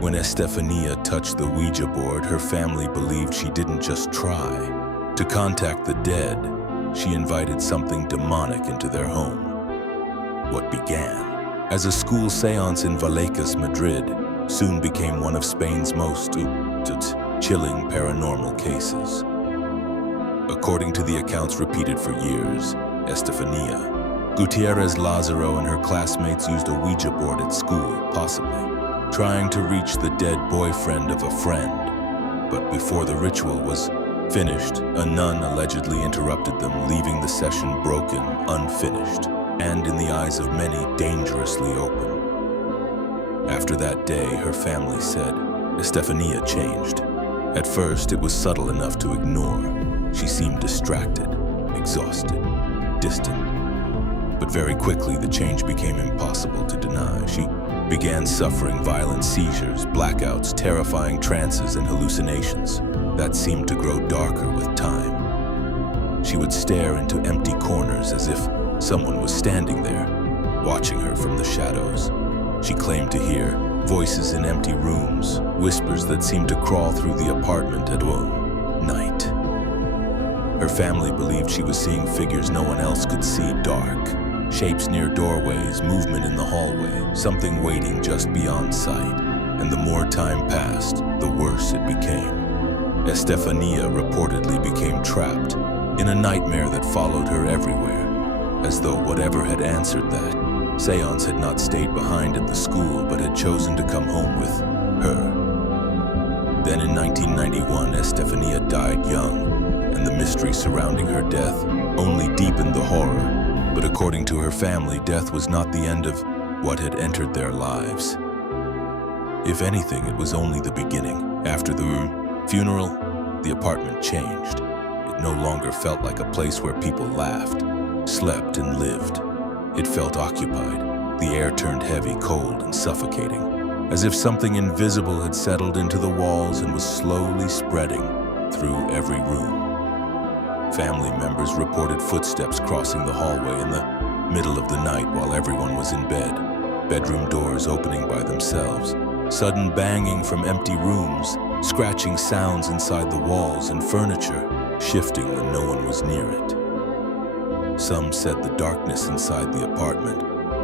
When Estefanía touched the Ouija board, her family believed she didn't just try to contact the dead, she invited something demonic into their home. What began as a school seance in Vallecas, Madrid, soon became one of Spain's most chilling paranormal cases. According to the accounts repeated for years, Estefanía Gutiérrez Lázaro and her classmates used a Ouija board at school, possibly trying to reach the dead boyfriend of a friend. But before the ritual was finished, a nun allegedly interrupted them, leaving the session broken, unfinished, and in the eyes of many, dangerously open. After that day, her family said, Estefanía changed. At first, it was subtle enough to ignore. She seemed distracted, exhausted, distant. But very quickly, the change became impossible to deny. She began suffering violent seizures, blackouts, terrifying trances, and hallucinations that seemed to grow darker with time. She would stare into empty corners as if someone was standing there, watching her from the shadows. She claimed to hear voices in empty rooms, whispers that seemed to crawl through the apartment at night. Her family believed she was seeing figures no one else could see, dark shapes near doorways, movement in the hallway, something waiting just beyond sight. And the more time passed, the worse it became. Estefanía reportedly became trapped in a nightmare that followed her everywhere, as though whatever had answered that seance had not stayed behind at the school but had chosen to come home with her. Then in 1991, Estefanía died young, and the mystery surrounding her death only deepened the horror. But according to her family, death was not the end of what had entered their lives. If anything, it was only the beginning. After the funeral, the apartment changed. It no longer felt like a place where people laughed, slept, and lived. It felt occupied. The air turned heavy, cold, and suffocating, as if something invisible had settled into the walls and was slowly spreading through every room. Family members reported footsteps crossing the hallway in the middle of the night while everyone was in bed, bedroom doors opening by themselves, sudden banging from empty rooms, scratching sounds inside the walls, and furniture shifting when no one was near it. Some said the darkness inside the apartment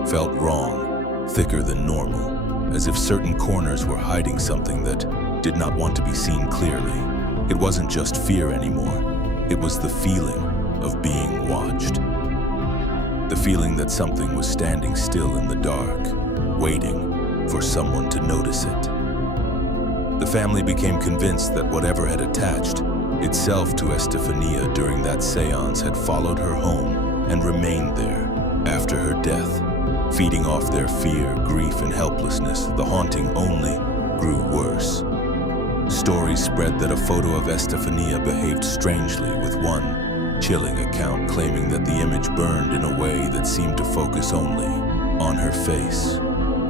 felt wrong, thicker than normal, as if certain corners were hiding something that did not want to be seen clearly. It wasn't just fear anymore. It was the feeling of being watched. The feeling that something was standing still in the dark, waiting for someone to notice it. The family became convinced that whatever had attached itself to Estefanía during that seance had followed her home and remained there after her death, feeding off their fear, grief, and helplessness. The haunting only grew worse. Stories spread that a photo of Estefanía behaved strangely, with one chilling account claiming that the image burned in a way that seemed to focus only on her face,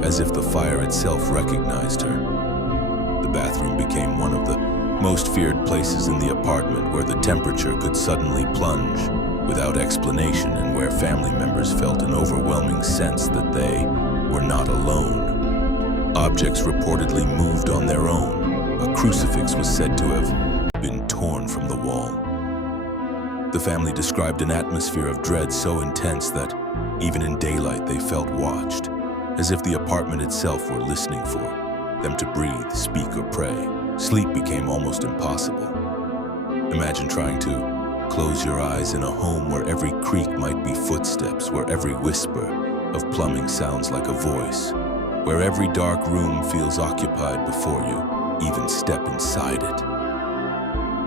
as if the fire itself recognized her. The bathroom became one of the most feared places in the apartment, where the temperature could suddenly plunge without explanation and where family members felt an overwhelming sense that they were not alone. Objects reportedly moved on their own. A crucifix was said to have been torn from the wall. The family described an atmosphere of dread so intense that even in daylight they felt watched, as if the apartment itself were listening for them to breathe, speak, or pray. Sleep became almost impossible. Imagine trying to close your eyes in a home where every creak might be footsteps, where every whisper of plumbing sounds like a voice, where every dark room feels occupied before you even step inside it.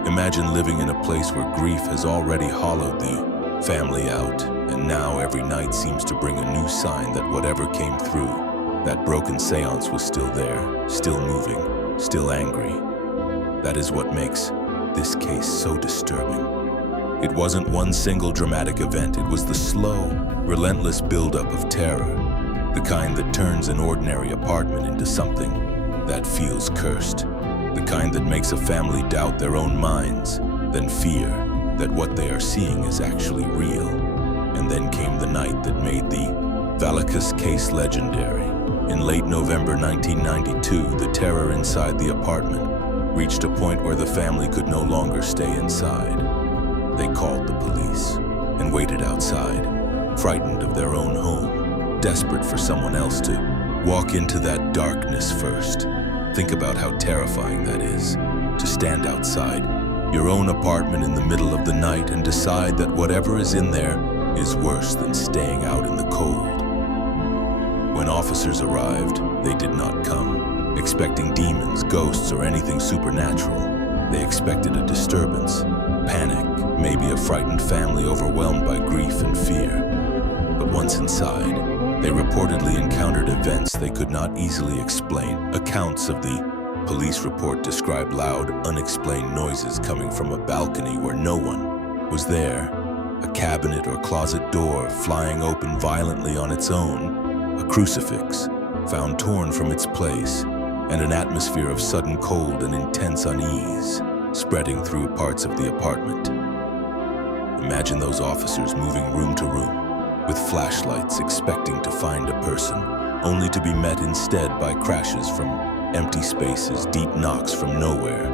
Imagine living in a place where grief has already hollowed the family out, and now every night seems to bring a new sign that whatever came through that broken seance was still there, still moving, still angry. That is what makes this case so disturbing. It wasn't one single dramatic event. It was the slow, relentless buildup of terror, the kind that turns an ordinary apartment into something that feels cursed, the kind that makes a family doubt their own minds, then fear that what they are seeing is actually real. And then came the night that made the Vallecas case legendary, In late November 1992, the terror inside the apartment reached a point where the family could no longer stay inside. They called the police and waited outside, frightened of their own home, desperate for someone else to walk into that darkness first. Think about how terrifying that is, to stand outside your own apartment in the middle of the night and decide that whatever is in there is worse than staying out in the cold. When officers arrived, they did not come, expecting demons, ghosts, or anything supernatural. They expected a disturbance, panic, maybe a frightened family overwhelmed by grief and fear. But once inside, they reportedly encountered events they could not easily explain. Accounts of the police report described loud, unexplained noises coming from a balcony where no one was there, a cabinet or closet door flying open violently on its own, a crucifix found torn from its place, and an atmosphere of sudden cold and intense unease spreading through parts of the apartment. Imagine those officers moving room to room with flashlights expecting to find a person, only to be met instead by crashes from empty spaces, deep knocks from nowhere,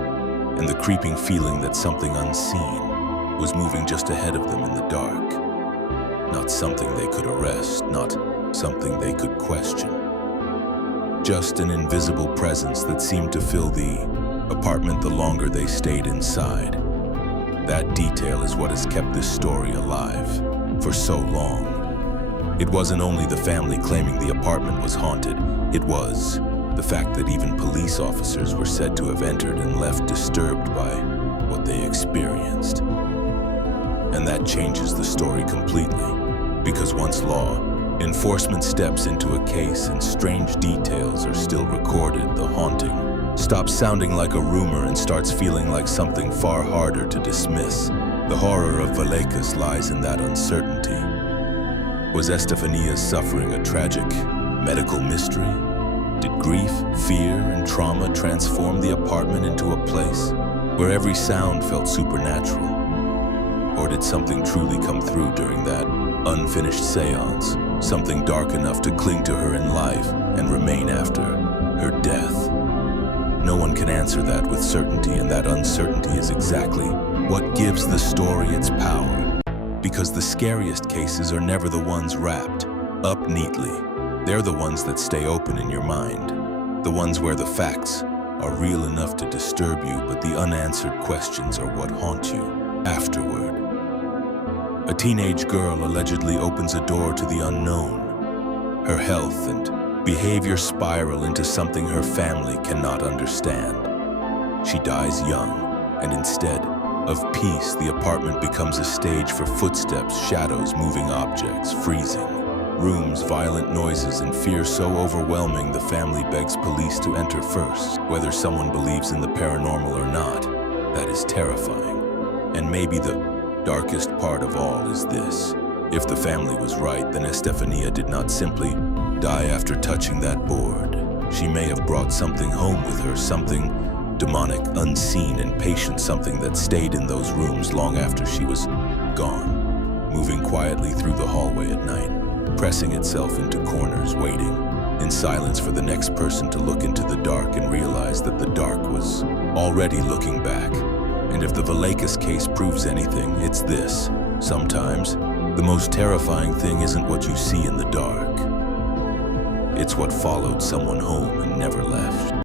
and the creeping feeling that something unseen was moving just ahead of them in the dark. Not something they could arrest, not something they could question. Just an invisible presence that seemed to fill the apartment the longer they stayed inside. That detail is what has kept this story alive for so long. It wasn't only the family claiming the apartment was haunted, it was the fact that even police officers were said to have entered and left disturbed by what they experienced. And that changes the story completely, because once law enforcement steps into a case and strange details are still recorded, the haunting stops sounding like a rumor and starts feeling like something far harder to dismiss. The horror of Vallecas lies in that uncertainty. Was Estefania's suffering a tragic medical mystery? Did grief, fear, and trauma transform the apartment into a place where every sound felt supernatural? Or did something truly come through during that unfinished seance, something dark enough to cling to her in life and remain after her death? No one can answer that with certainty, and that uncertainty is exactly what gives the story its power. Because the scariest cases are never the ones wrapped up neatly. They're the ones that stay open in your mind. The ones where the facts are real enough to disturb you, but the unanswered questions are what haunt you afterward. A teenage girl allegedly opens a door to the unknown. Her health and behavior spiral into something her family cannot understand. She dies young, and instead of peace, the apartment becomes a stage for footsteps, shadows, moving objects, freezing rooms, violent noises, and fear so overwhelming the family begs police to enter first. Whether someone believes in the paranormal or not, that is terrifying. And maybe the darkest part of all is this. If the family was right, then Estefanía did not simply die after touching that board. She may have brought something home with her, something demonic, unseen, and patient, something that stayed in those rooms long after she was gone, moving quietly through the hallway at night, pressing itself into corners, waiting in silence for the next person to look into the dark and realize that the dark was already looking back. And if the Vallecas case proves anything, it's this. Sometimes, the most terrifying thing isn't what you see in the dark. It's what followed someone home and never left.